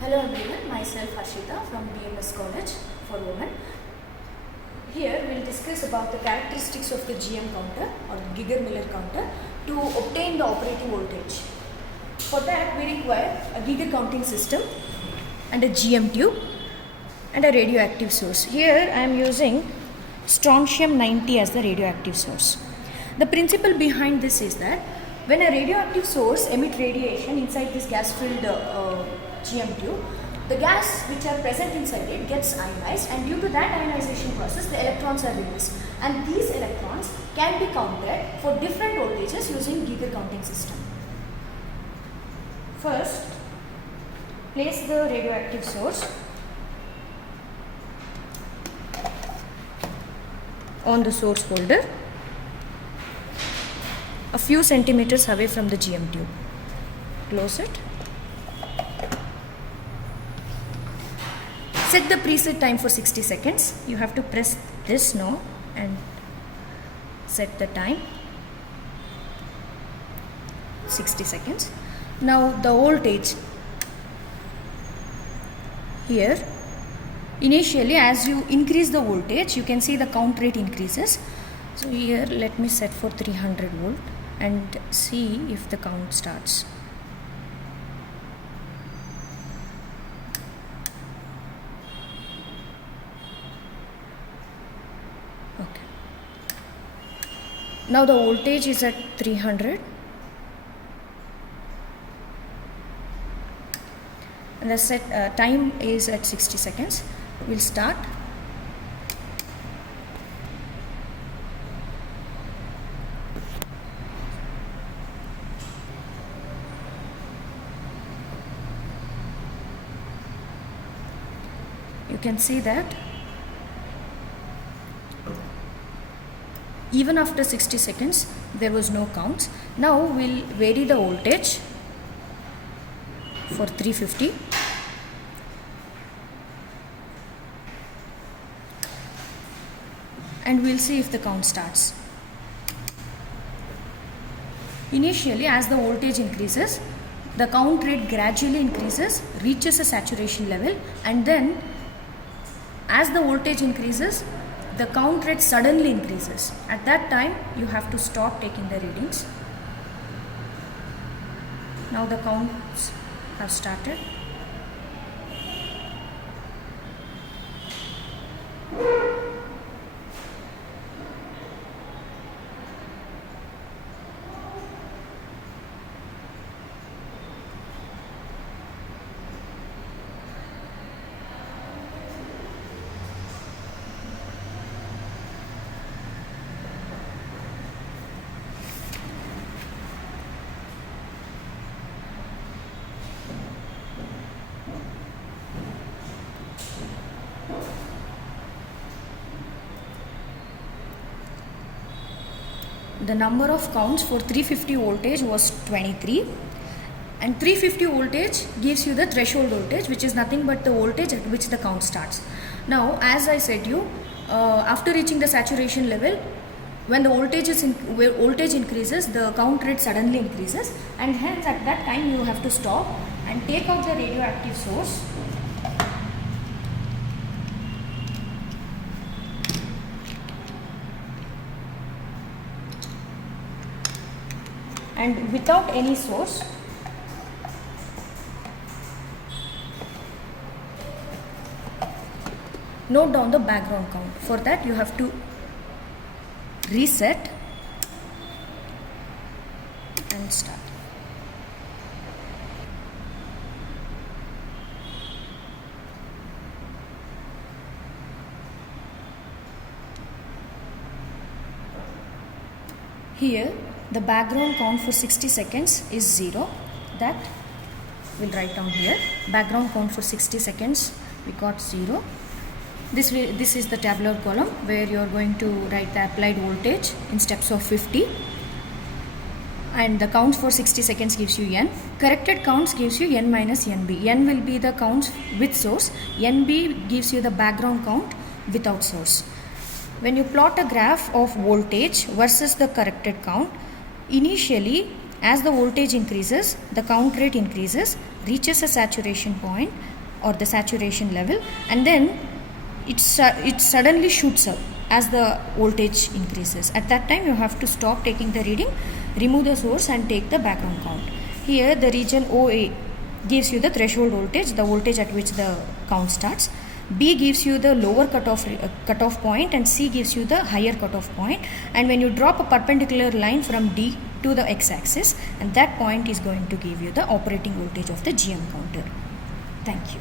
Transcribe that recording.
Hello everyone, myself Harshita from BMS College for Women. Here we will discuss about the characteristics of the GM counter or Geiger-Miller counter to obtain the operating voltage. For that we require a Geiger counting system and a GM tube and a radioactive source. Here I am using strontium 90 as the radioactive source. The principle behind this is that when a radioactive source emits radiation inside this gas-filled GM tube, the gas which are present inside it gets ionized, and due to that ionization process the electrons are released, and these electrons can be counted for different voltages using Geiger counting system. First, place the radioactive source on the source holder a few centimeters away from the GM tube. Close it. Set the preset time for 60 seconds. You have to press this now and set the time. 60 seconds. Now the voltage here, initially as you increase the voltage, you can see the count rate increases. So here let me set for 300 volt and see if the count starts. Okay. Now the voltage is at 300 and the set time is at 60 seconds. We'll start. You can see that even after 60 seconds there was no counts. Now we'll vary the voltage for 350 and we'll see if the count starts. Initially, as the voltage increases, the count rate gradually increases, reaches a saturation level, and then as the voltage increases, the count rate suddenly increases. At that time, you have to stop taking the readings. Now the counts have started. The number of counts for 350 voltage was 23, and 350 voltage gives you the threshold voltage, which is nothing but the voltage at which the count starts. Now, as I said you, after reaching the saturation level, when the voltage increases, the count rate suddenly increases, and hence at that time you have to stop and take out the radioactive source. And without any source, note down the background count. For that you have to reset and start. Here the background count for 60 seconds is 0. That we'll write down here. Background count for 60 seconds we got 0. This is the tabular column where you are going to write the applied voltage in steps of 50, and the counts for 60 seconds gives you n. Corrected counts gives you n minus nb. N will be the counts with source, nb gives you the background count without source. When you plot a graph of voltage versus the corrected count, initially as the voltage increases, the count rate increases, reaches a saturation point or the saturation level, and then it suddenly shoots up as the voltage increases. At that time you have to stop taking the reading, remove the source and take the background count. Here the region OA gives you the threshold voltage, the voltage at which the count starts. B gives you the lower cutoff point, and C gives you the higher cutoff point. And when you drop a perpendicular line from D to the x-axis, and that point is going to give you the operating voltage of the GM counter. Thank you.